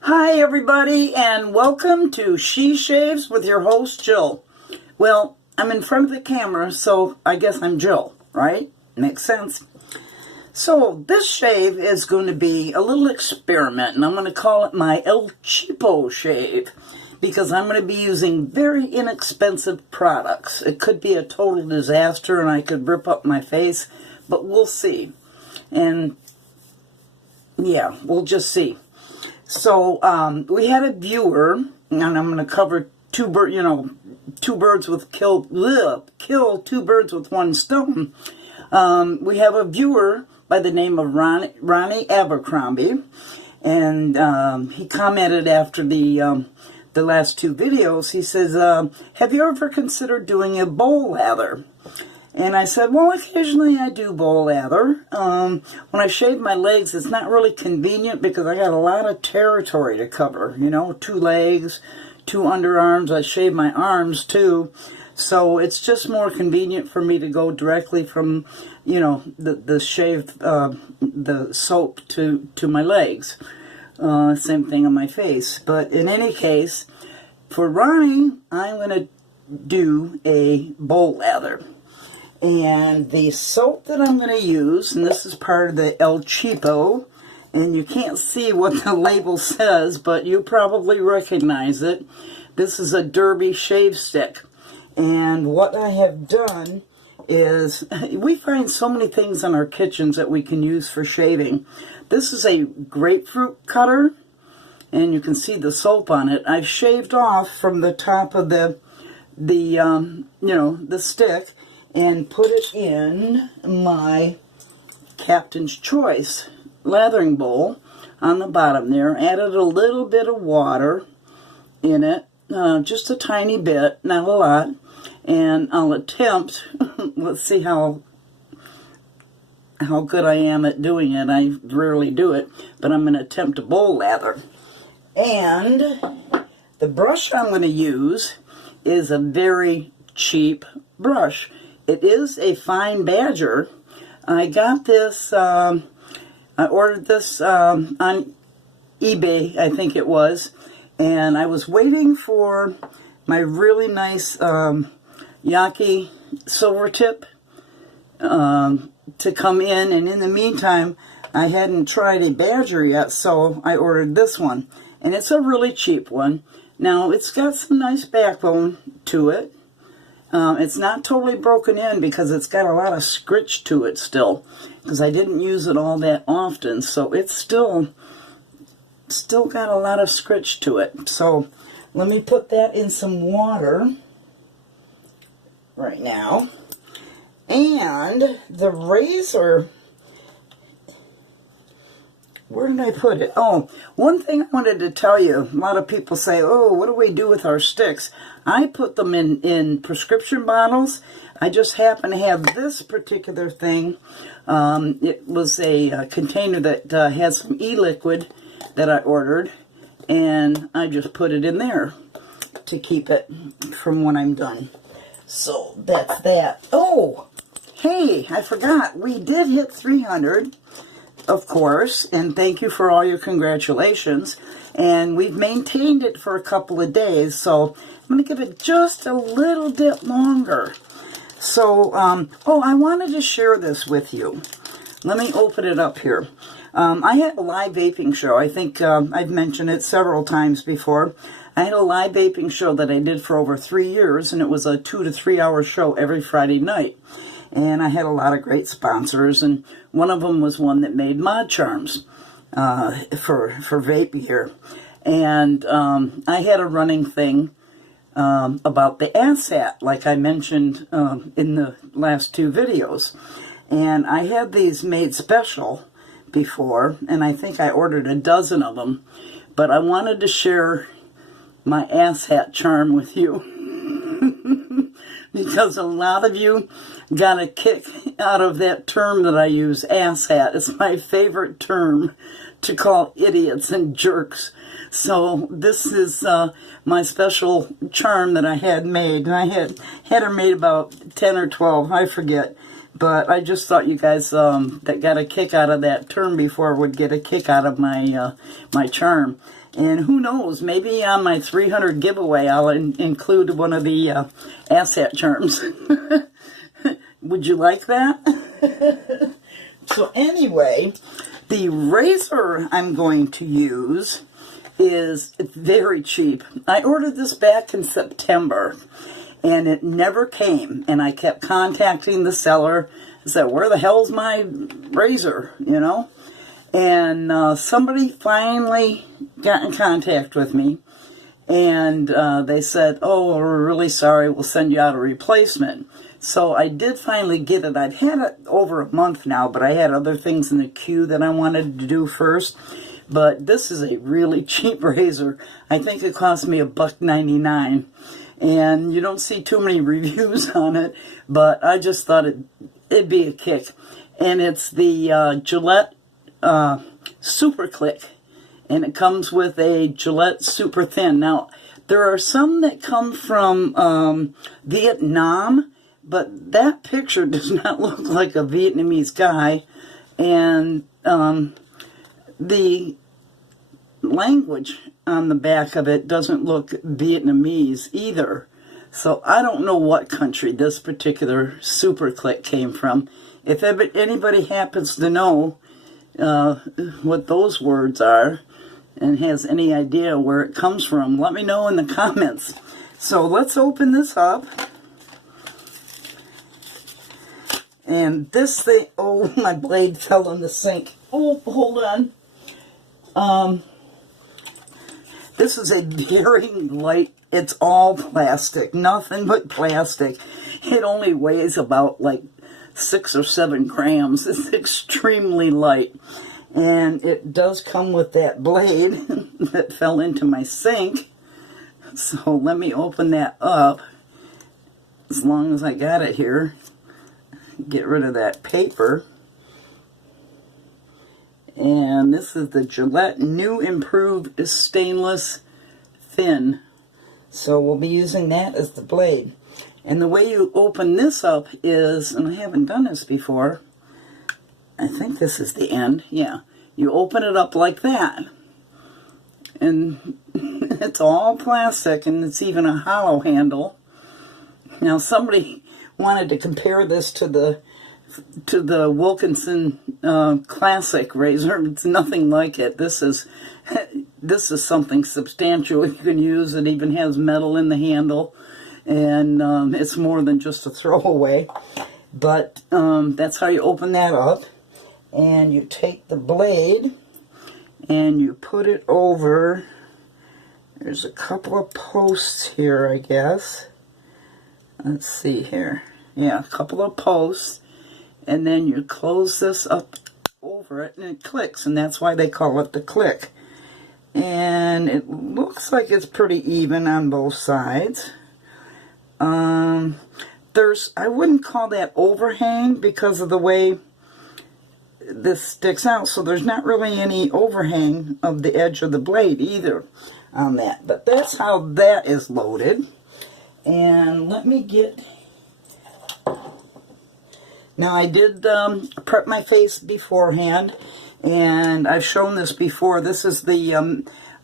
Hi everybody, and welcome to She Shaves with your host Jill. Well, I'm in front of the camera, so I guess I'm Jill, right? Makes sense. So this shave is going to be a little experiment, and I'm going to call it my El Cheapo shave, because I'm going to be using very inexpensive products. It could be a total disaster and I could rip up my face, but we'll see. And yeah, we'll just see. So we had a viewer, and I'm going to cover kill two birds with one stone. We have a viewer by the name of Ronnie Abercrombie, and he commented after the last two videos. He says, "Have you ever considered doing a bowl lather?" And I said, well, occasionally I do bowl lather. When I shave my legs, it's not really convenient because I got a lot of territory to cover. You know, 2 legs, 2 underarms. I shave my arms too. So it's just more convenient for me to go directly from, you know, the soap to my legs. Same thing on my face. But in any case, for Ronnie, I'm going to do a bowl lather. And the soap that I'm going to use, and this is part of the El Cheapo, and you can't see what the label says, but you probably recognize it. This is a Derby shave stick. And what I have done is, we find so many things in our kitchens that we can use for shaving. This is a grapefruit cutter, and you can see the soap on it. I've shaved off from the top of the stick, and put it in my Captain's Choice lathering bowl on the bottom there. Added a little bit of water in it, just a tiny bit, not a lot. And I'll attempt, let's see how good I am at doing it. I rarely do it, but I'm going to attempt a bowl lather. And the brush I'm going to use is a very cheap brush. It is a fine badger. I got this, I ordered this on eBay, I think it was, and I was waiting for my really nice Yaki silver tip to come in, and in the meantime, I hadn't tried a badger yet, so I ordered this one, and it's a really cheap one. Now, it's got some nice backbone to it. It's not totally broken in because it's got a lot of scritch to it still, because I didn't use it all that often, so it's still got a lot of scritch to it. So let me put that in some water right now. And the razor, where did I put it? Oh, one thing I wanted to tell you. A lot of people say, oh, what do we do with our sticks? I put them in prescription bottles. I just happen to have this particular thing. It was a container that had some e-liquid that I ordered, and I just put it in there to keep it from when I'm done. So that's that. Oh, hey, I forgot. We did hit 300. Of course, and thank you for all your congratulations. And we've maintained it for a couple of days, so I'm going to give it just a little bit longer. So, oh, I wanted to share this with you. Let me open it up here. I had a live vaping show. I think I've mentioned it several times before. I had a live vaping show that I did for over 3 years, and it was a 2 to 3 hour show every Friday night. And I had a lot of great sponsors, and one of them was one that made mod charms for vape gear. And I had a running thing about the ASAT, like I mentioned in the last 2 videos. And I had these made special before, and I think I ordered a dozen of them. But I wanted to share my asshat charm with you. Because a lot of you got a kick out of that term that I use, asshat. It's my favorite term to call idiots and jerks. So this is my special charm that I had made. And I had her made about 10 or 12, I forget. But I just thought you guys that got a kick out of that term before would get a kick out of my my charm. And who knows, maybe on my 300 giveaway I'll include one of the asshat charms. Would you like that? So anyway, the razor I'm going to use is very cheap. I ordered this back in September, and it never came. And I kept contacting the seller. I said, where the hell's my razor, you know? And somebody finally got in contact with me, and they said, oh, we're really sorry, we'll send you out a replacement. So I did finally get it. I've had it over a month now, but I had other things in the queue that I wanted to do first. But this is a really cheap razor. I think it cost me $1.99. And you don't see too many reviews on it, but I just thought it'd be a kick. And it's the Gillette Super Click, and it comes with a Gillette Super Thin. Now, there are some that come from Vietnam, but that picture does not look like a Vietnamese guy, and the language on the back of it doesn't look Vietnamese either. So I don't know what country this particular Super Click came from. If anybody happens to know what those words are and has any idea where it comes from, let me know in the comments. So let's open this up. And this thing, oh, my blade fell in the sink. Oh, hold on. This is a very light, it's all plastic, nothing but plastic. It only weighs about like 6 or 7 grams. It's extremely light. And it does come with that blade that fell into my sink. So let me open that up. As long as I got it here. Get rid of that paper. And this is the Gillette New Improved Stainless Thin. So we'll be using that as the blade. And the way you open this up is, and I haven't done this before, I think this is the end, yeah. You open it up like that. And it's all plastic, and it's even a hollow handle. Now somebody wanted to compare this to the Wilkinson Classic razor. It's nothing like it. This is something substantial you can use. It even has metal in the handle, and it's more than just a throwaway. But that's how you open that up. And you take the blade and you put it over. There's a couple of posts here, I guess. Let's see here. Yeah, a couple of posts. And then you close this up over it and it clicks, and that's why they call it the click. And it looks like it's pretty even on both sides. I wouldn't call that overhang because of the way this sticks out, so there's not really any overhang of the edge of the blade either on that. But that's how that is loaded. And let me get... Now I did prep my face beforehand, and I've shown this before. This is the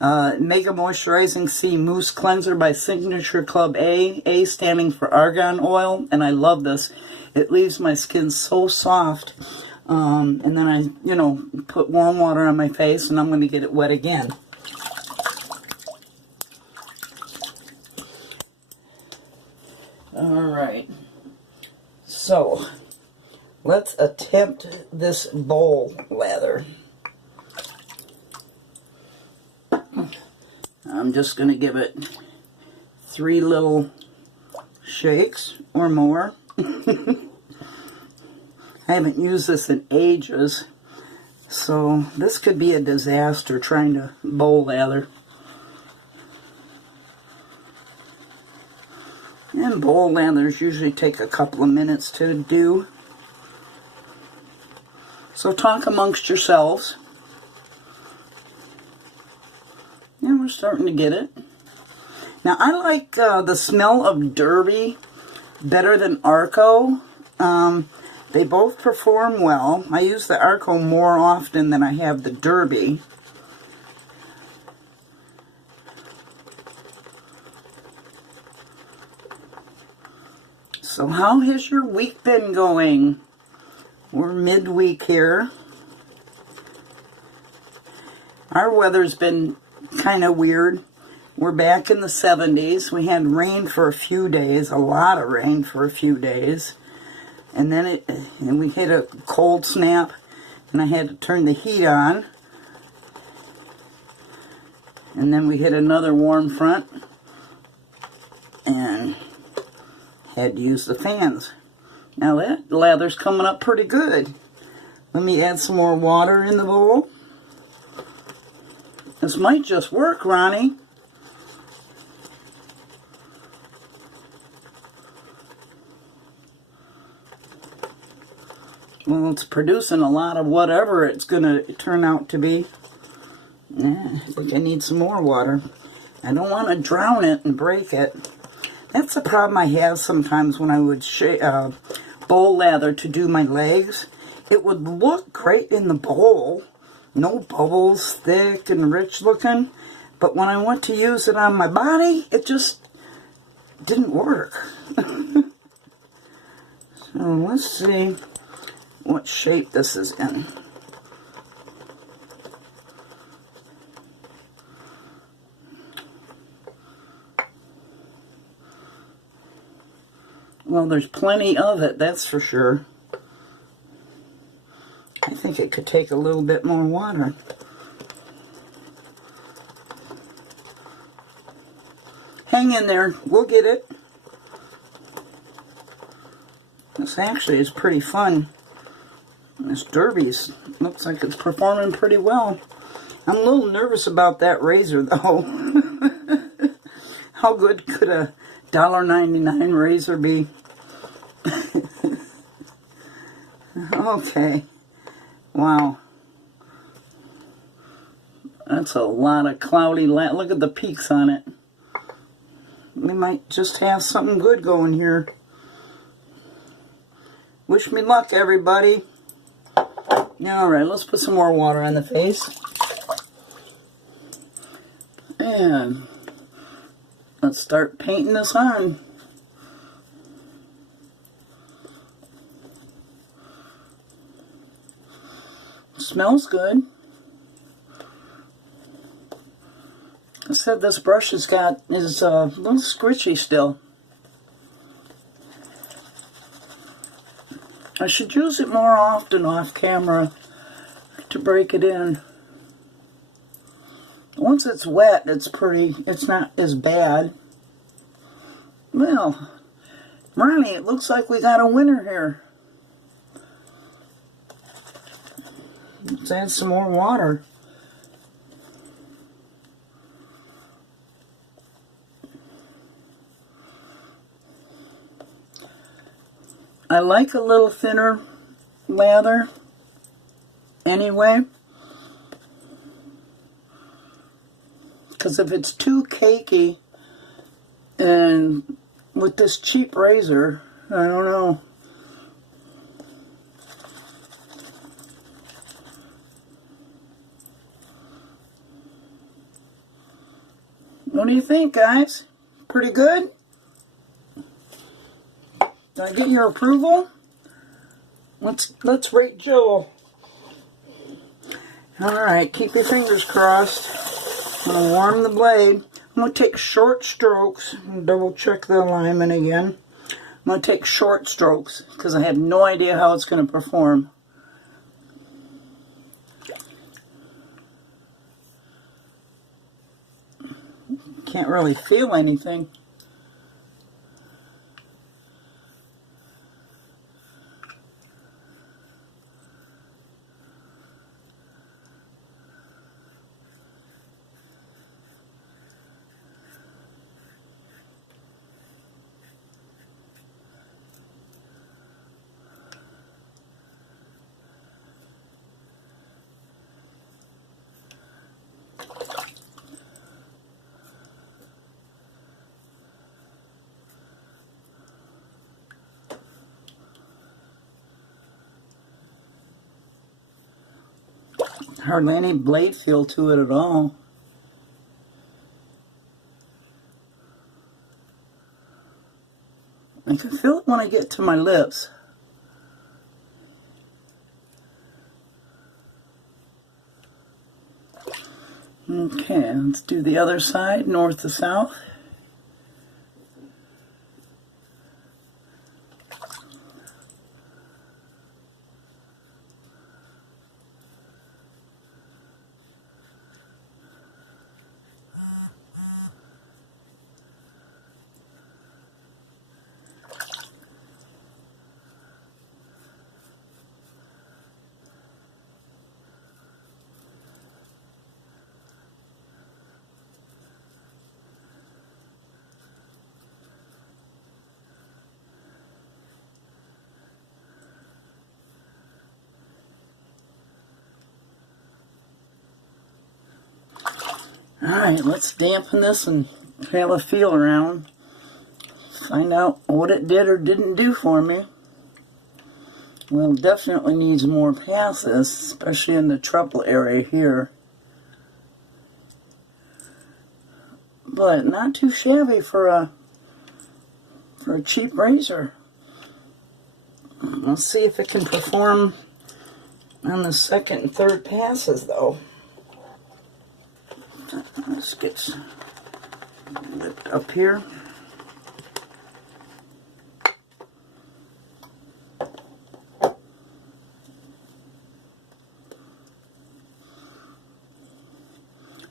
Mega Moisturizing C Mousse Cleanser by Signature Club A. A standing for argan oil, and I love this. It leaves my skin so soft. And then I, put warm water on my face, and I'm going to get it wet again. Alright. So, let's attempt this bowl lather. I'm just going to give it 3 little shakes or more. I haven't used this in ages, so this could be a disaster trying to bowl lather. And bowl lathers usually take a couple of minutes to do. So talk amongst yourselves. And we're starting to get it. Now I like the smell of Derby better than Arco. They both perform well. I use the Arco more often than I have the Derby. So how has your week been going? We're midweek here. Our weather's been kind of weird. We're back in the 70s. We had rain for a few days, a lot of rain for a few days. And then we hit a cold snap, and I had to turn the heat on. And then we hit another warm front, and had to use the fans. Now that lather's coming up pretty good. Let me add some more water in the bowl. This might just work, Ronnie. Well, it's producing a lot of whatever it's going to turn out to be. I think I need some more water. I don't want to drown it and break it. That's the problem I have sometimes when I would bowl lather to do my legs. It would look great in the bowl. No bubbles, thick and rich looking. But when I went to use it on my body, it just didn't work. So let's see what shape this is in. Well, there's plenty of it, that's for sure. I think it could take a little bit more water. Hang in there, we'll get it. This actually is pretty fun. This Derby's looks like it's performing pretty well. I'm a little nervous about that razor though. How good could a $1.99 razor be? Okay. Wow. That's a lot of cloudy light. Look at the peaks on it. We might just have something good going here. Wish me luck, everybody. Alright, let's put some more water on the face. And let's start painting this on. Smells good. I said this brush is a little squishy still. I should use it more often off camera to break it in. Once it's wet, it's not as bad. Well, Ronnie, it looks like we got a winner here. Let's add some more water. I like a little thinner lather anyway, because if it's too cakey and with this cheap razor, I don't know. What do you think, guys? Pretty good? Did I get your approval? Let's rate Joel. Alright, keep your fingers crossed. I'm going to warm the blade. I'm going to take short strokes. Double check the alignment again. I'm going to take short strokes because I have no idea how it's going to perform. Can't really feel anything. Hardly any blade feel to it at all. I can feel it when I get to my lips. Okay, let's do the other side, north to south. Alright, let's dampen this and have a feel around. Find out what it did or didn't do for me. Well, definitely needs more passes, especially in the treble area here. But not too shabby for a cheap razor. Let's see if it can perform on the second and third passes though. Let's get up here.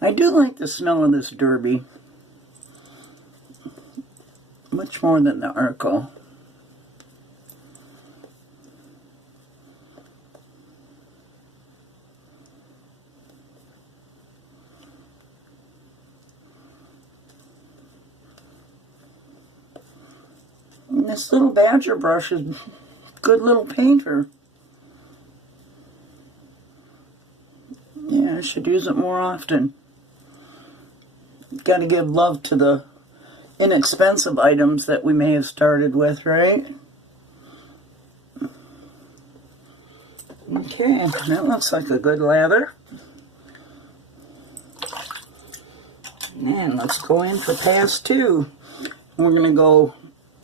I do like the smell of this Derby much more than the Arco. And this little badger brush is a good little painter. Yeah, I should use it more often. Got to give love to the inexpensive items that we may have started with, right? Okay, that looks like a good lather. And let's go in for pass 2. We're going to go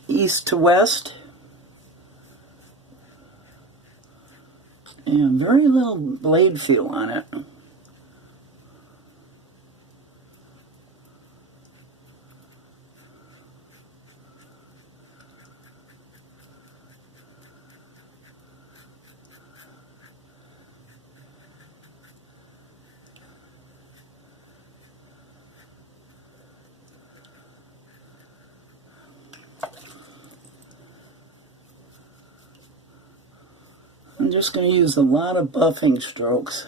east to west. And very little blade feel on it. I'm just going to use a lot of buffing strokes.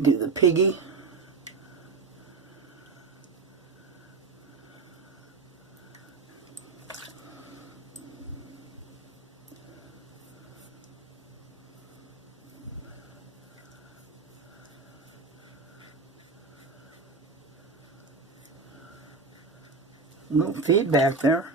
Do the piggy. No feedback there.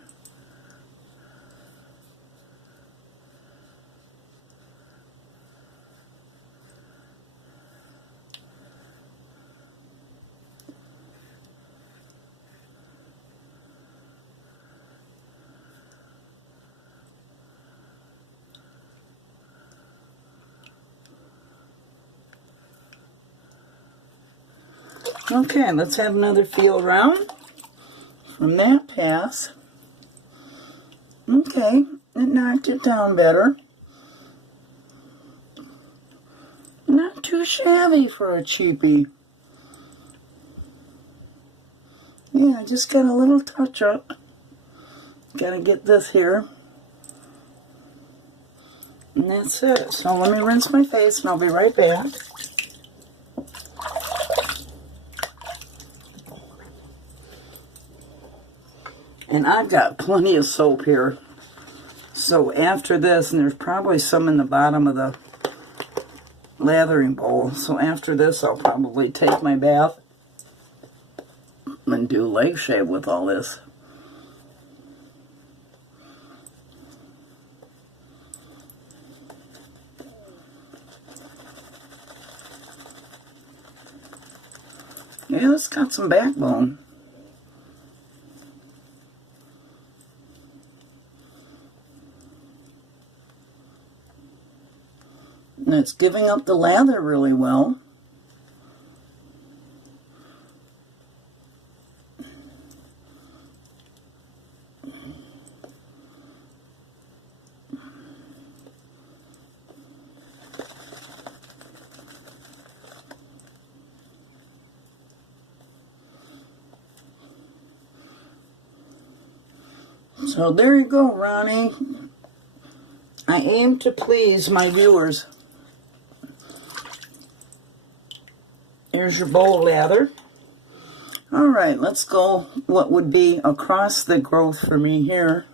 Okay, let's have another feel around from that pass. Okay, it knocked it down better. Not too shabby for a cheapie. Yeah, I just got a little touch up. Gotta get this here. And that's it. So let me rinse my face and I'll be right back. And I've got plenty of soap here. So after this, and there's probably some in the bottom of the lathering bowl. So after this, I'll probably take my bath and do leg shave with all this. Yeah, it's got some backbone. And it's giving up the lather really well. So there you go, Ronnie. I aim to please my viewers. Here's your bowl of lather. Alright, let's go what would be across the growth for me here.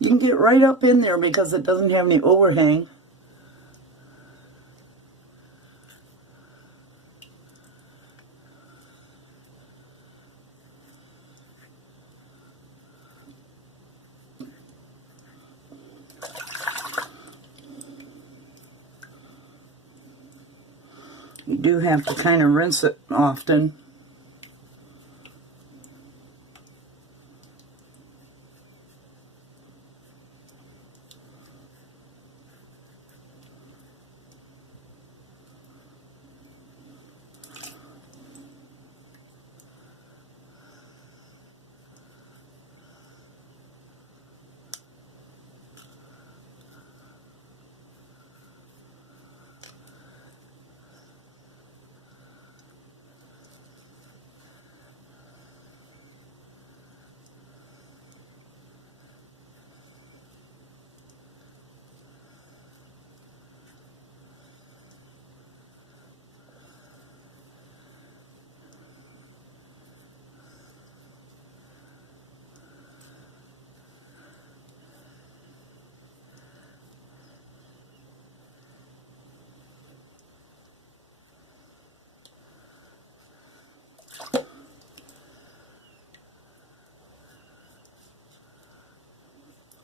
You can get right up in there because it doesn't have any overhang. You do have to kind of rinse it often.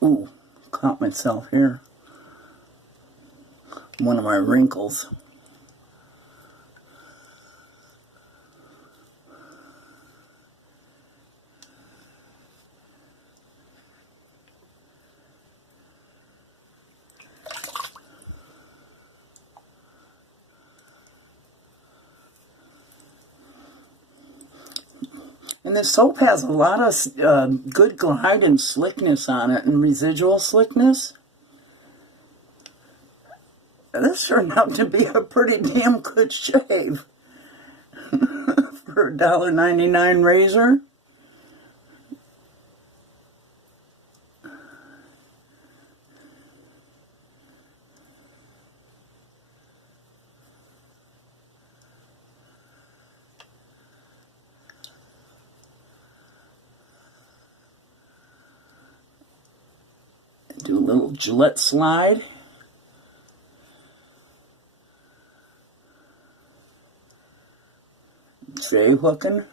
Ooh, caught myself here. One of my wrinkles. And this soap has a lot of good glide and slickness on it, and residual slickness. This turned out to be a pretty damn good shave for a $1.99 razor. Do a little Gillette slide. Shave hooking.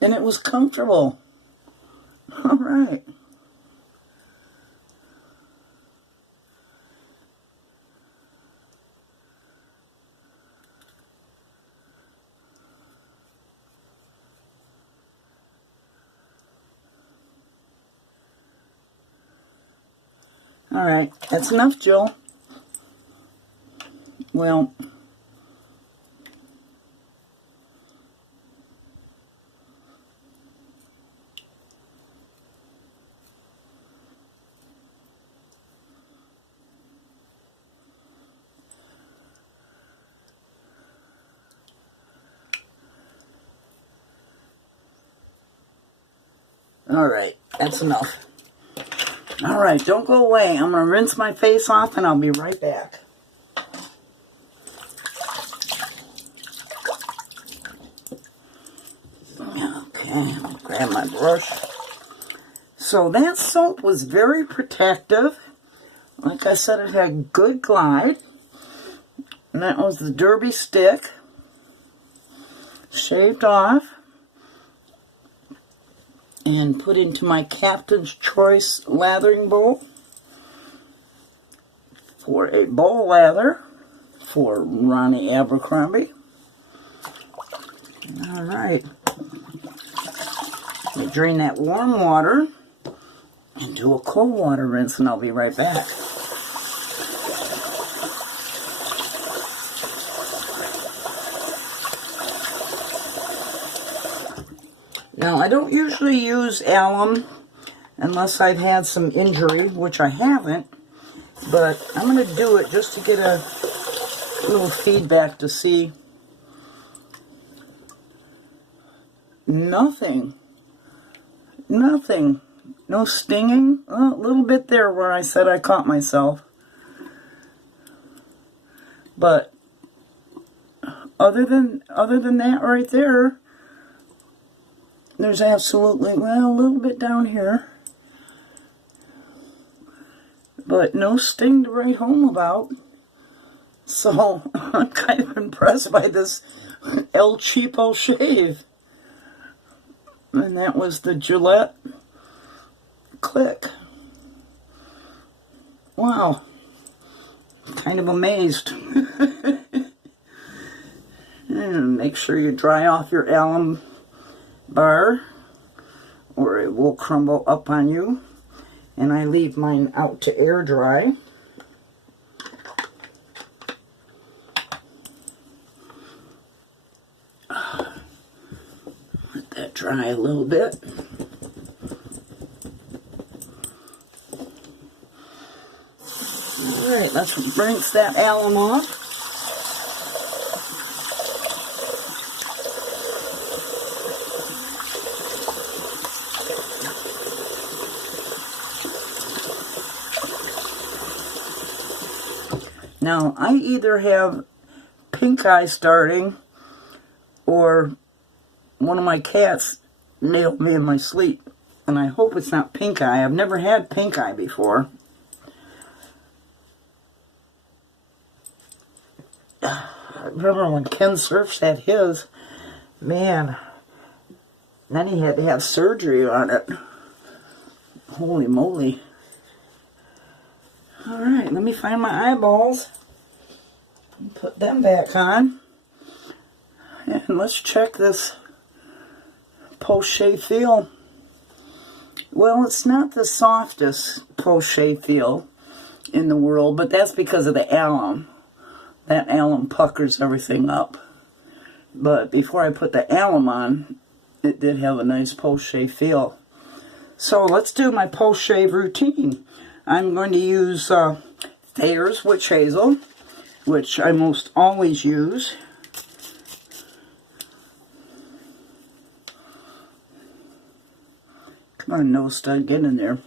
And it was comfortable. All right. Alright, that's enough, Jill. Well, alright, that's enough. Alright, don't go away. I'm going to rinse my face off and I'll be right back. Okay, grab my brush. So that soap was very protective. Like I said, it had good glide. And that was the Derby stick. Shaved off. And put into my Captain's Choice lathering bowl for a bowl lather for Ronnie Abercrombie. Alright. Drain that warm water and do a cold water rinse, and I'll be right back. Now, I don't usually use alum unless I've had some injury, which I haven't, but I'm going to do it just to get a little feedback to see. Nothing. Nothing. No stinging. Well, a little bit there where I said I caught myself. But other than that right there, there's absolutely, well, a little bit down here, but no sting to write home about. So I'm kind of impressed by this El Cheapo shave. And that was the Gillette Click. Wow. Kind of amazed. And make sure you dry off your alum bar or it will crumble up on you. And I leave mine out to air dry. Let that dry a little bit. Alright, let's rinse that alum off. Now, I either have pink eye starting or one of my cats nailed me in my sleep. And I hope it's not pink eye. I've never had pink eye before. I remember when Ken Surfs had his, man, then he had to have surgery on it. Holy moly. Alright, let me find my eyeballs and put them back on. And let's check this post-shave feel. Well, it's not the softest post-shave feel in the world, but that's because of the alum. That alum puckers everything up. But before I put the alum on, it did have a nice post-shave feel. So let's do my post-shave routine. I'm going to use Thayers Witch Hazel, which I most always use. Come on, nose stud, get in there.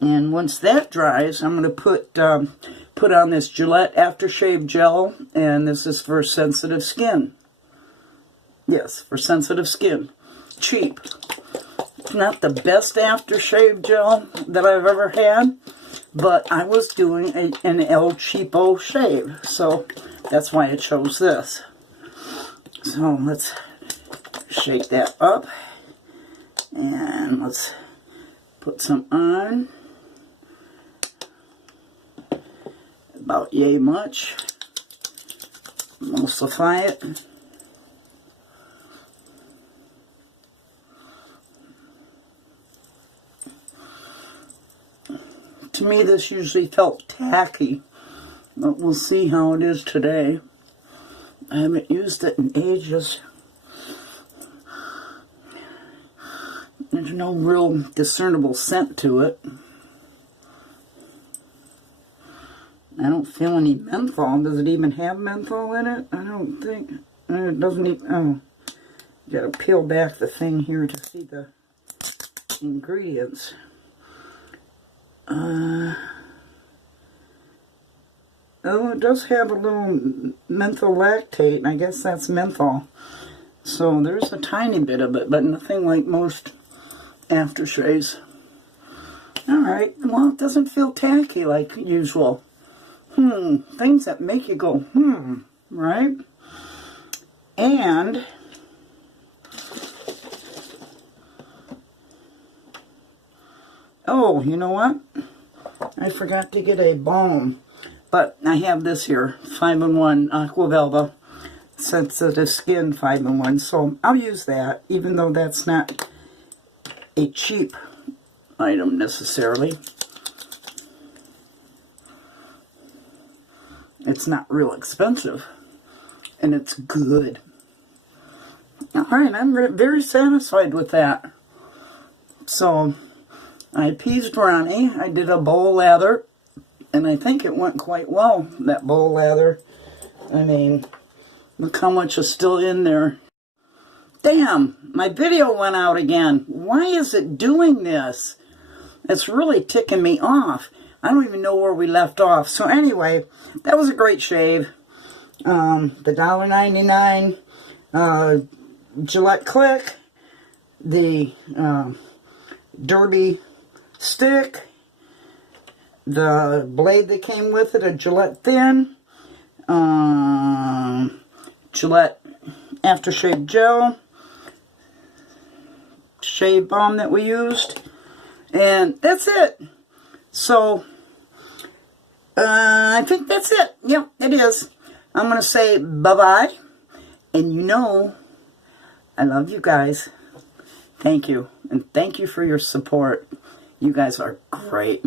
And once that dries, I'm going to put on this Gillette aftershave gel, and this is for sensitive skin. Yes, for sensitive skin. Cheap. It's not the best aftershave gel that I've ever had, but I was doing an El Cheapo shave, so that's why I chose this. So let's shake that up, and let's put some on. About yay much. emulsify it. To me, this usually felt tacky, but we'll see how it is today. I haven't used it in ages. There's no real discernible scent to it. I don't feel any menthol. Does it even have menthol in it? I don't think. It doesn't even. Oh, you gotta peel back the thing here to see the ingredients. Oh, it does have a little menthol lactate, and I guess that's menthol. So there's a tiny bit of it, but nothing like most aftershaves. Alright, well, it doesn't feel tacky like usual. Things that make you go, right? And oh, you know what? I forgot to get a balm. But I have this here, 5-in-1 Aqua Velva, sensitive skin 5-in-1. So I'll use that, even though that's not a cheap item necessarily. It's not real expensive, and it's good. Alright, I'm very satisfied with that. So I appeased Ronnie. I did a bowl lather, and I think it went quite well, that bowl lather. I mean, look how much is still in there. Damn, my video went out again. Why is it doing this? It's really ticking me off. I don't even know where we left off. So anyway, that was a great shave. The $1.99 Gillette Click, the Derby stick, the blade that came with it, a Gillette Thin, Gillette Aftershave Gel, shave balm that we used, and that's it. So I think that's it. Yep, it is. I'm going to say bye-bye, and you know I love you guys. Thank you, and thank you for your support. You guys are great.